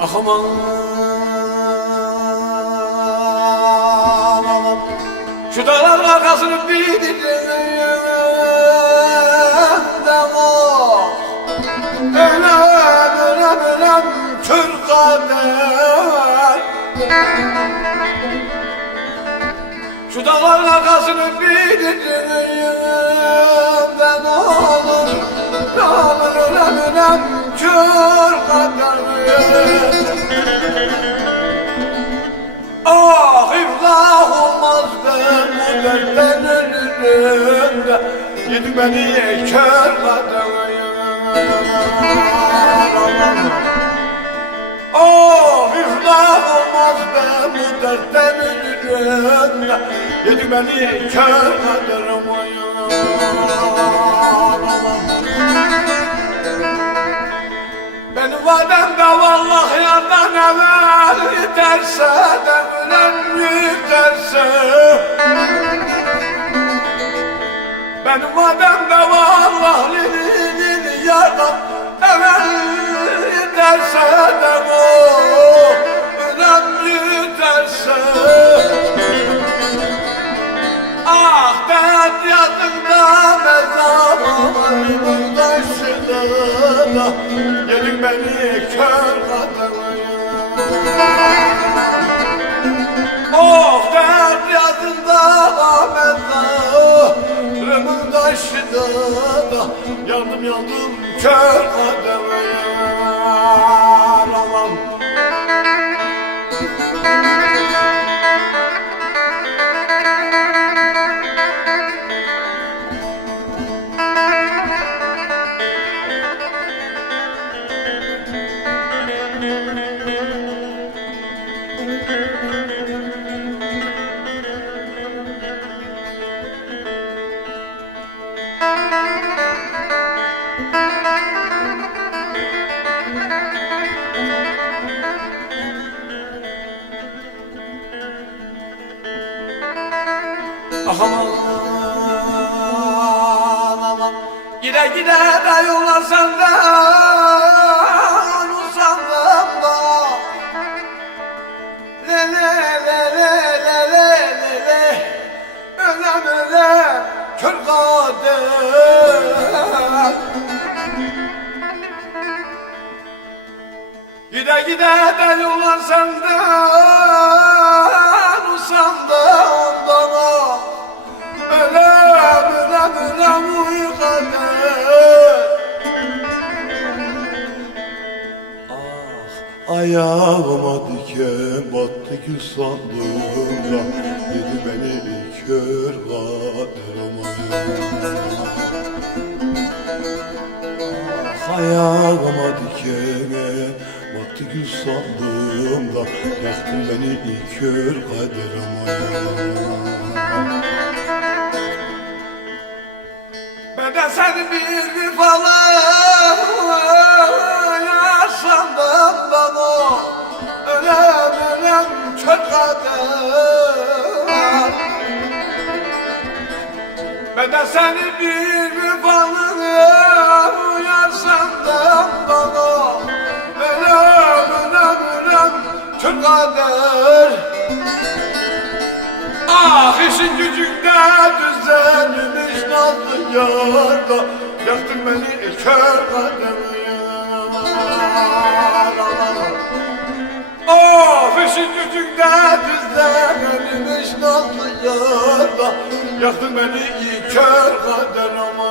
Aman aman şu dağların arkasını bir dinleyemem o ölem kör kader. Şu dağların arkasını bir dinleyemem olur ölem kör kader. Ah iflah olmaz ben bu dertten ölürüm de yedim beni kör kadar. Ah iflah olmaz ben bu dertten ölürüm de yedim beni kör kadar. Benim vadem de vallahi yandan evvel yeterse devlen yeterse. Benim vadem de vallahi yandan evvel yeterse devlen yeterse. Ah dert yadında mezarımın taşıdı da yedin beni kör kadınıyım. Oh dert yadında mezarımın taşıdı da yandım kör kadınıyım. Aman aman gide gide de yollarsan da unutsam da le le le le le le le le ölem kör kader. Gide gide de yollarsan da unutsam da ondan ölem uyu kader. Ah ayağıma diken battı gül sandığımda yedi beni kör kaderim. Ah ayağıma diken battı gül sandığımda yaktın beni kör kaderim. Ben de seni bir falan yaşandım bana ölem kör kader. Ben de seni bir falan yaşandım bana ölem kör kader. Ah işin gücünde düzenmiş nazlı yarda yaktın beni kör kadınıyım. Ah işin gücünde düzenmiş nazlı yarda yaktın beni kör kadınıyım.